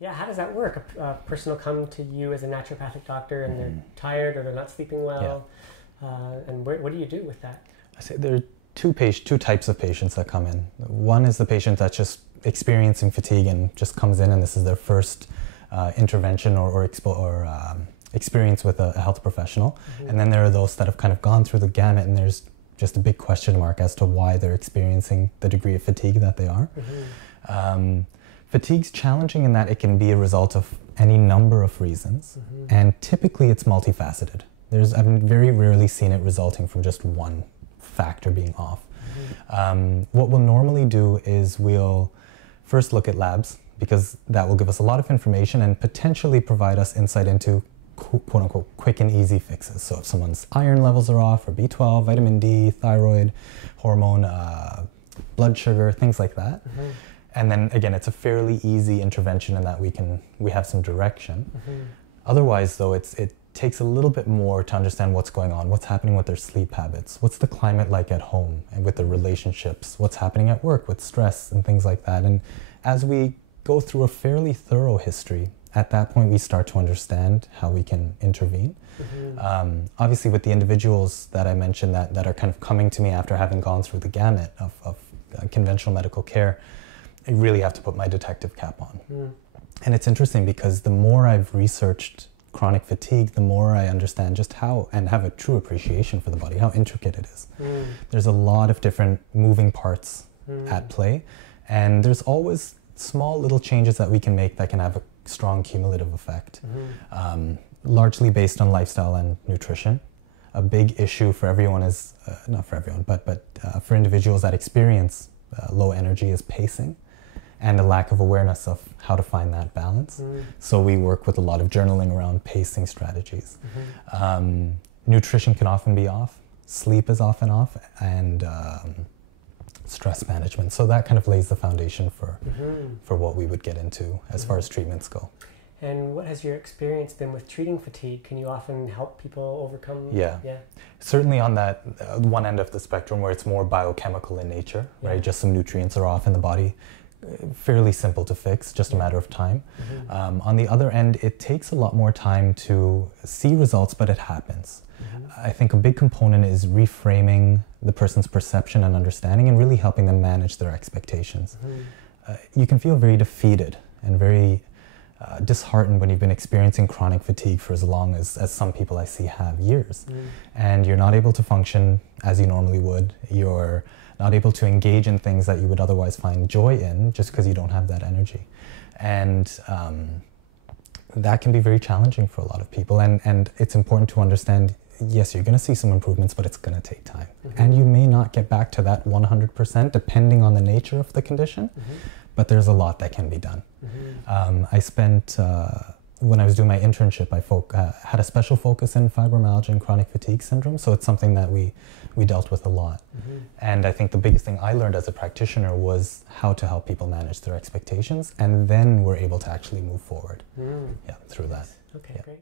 Yeah, how does that work? A person will come to you as a naturopathic doctor and they're tired or they're not sleeping well. And what do you do with that? I say there are two types of patients that come in. One is the patient that's just experiencing fatigue and just comes in and this is their first intervention or experience with a health professional. And then there are those that have kind of gone through the gamut and there's just a big question mark as to why they're experiencing the degree of fatigue that they are. Fatigue's challenging in that it can be a result of any number of reasons, and typically it's multifaceted. I've very rarely seen it resulting from just one factor being off. What we'll normally do is we'll first look at labs, because that will give us a lot of information and potentially provide us insight into quote-unquote quick and easy fixes. So if someone's iron levels are off, or B12, vitamin D, thyroid, hormone, blood sugar, things like that. And then again, it's a fairly easy intervention in that we have some direction. Otherwise though, it takes a little bit more to understand what's going on, what's happening with their sleep habits, what's the climate like at home and with their relationships, what's happening at work with stress and things like that. And as we go through a fairly thorough history, at that point we start to understand how we can intervene. Obviously with the individuals that I mentioned that are kind of coming to me after having gone through the gamut of conventional medical care, I really have to put my detective cap on. And it's interesting because the more I've researched chronic fatigue, the more I understand just how, and have a true appreciation for the body, how intricate it is. There's a lot of different moving parts at play, and there's always small little changes that we can make that can have a strong cumulative effect, largely based on lifestyle and nutrition. A big issue for everyone is, not for everyone, but for individuals that experience low energy is pacing, and a lack of awareness of how to find that balance. So we work with a lot of journaling around pacing strategies. Nutrition can often be off, sleep is often off, and stress management. So that kind of lays the foundation for what we would get into as far as treatments go. And what has your experience been with treating fatigue? Can you often help people overcome? Yeah. Certainly on that one end of the spectrum where it's more biochemical in nature, right? Just some nutrients are off in the body. Fairly simple to fix, just a matter of time. On the other end, it takes a lot more time to see results, but it happens. I think a big component is reframing the person's perception and understanding and really helping them manage their expectations. You can feel very defeated and very disheartened when you've been experiencing chronic fatigue for as long as some people I see have, years. And you're not able to function as you normally would. You're not able to engage in things that you would otherwise find joy in just because you don't have that energy. And that can be very challenging for a lot of people. And it's important to understand, yes, you're going to see some improvements, but it's going to take time. And you may not get back to that 100% depending on the nature of the condition, but there's a lot that can be done. I spent, when I was doing my internship, I had a special focus in fibromyalgia and chronic fatigue syndrome, so it's something that we dealt with a lot. And I think the biggest thing I learned as a practitioner was how to help people manage their expectations, and then we're able to actually move forward through that. Okay, great.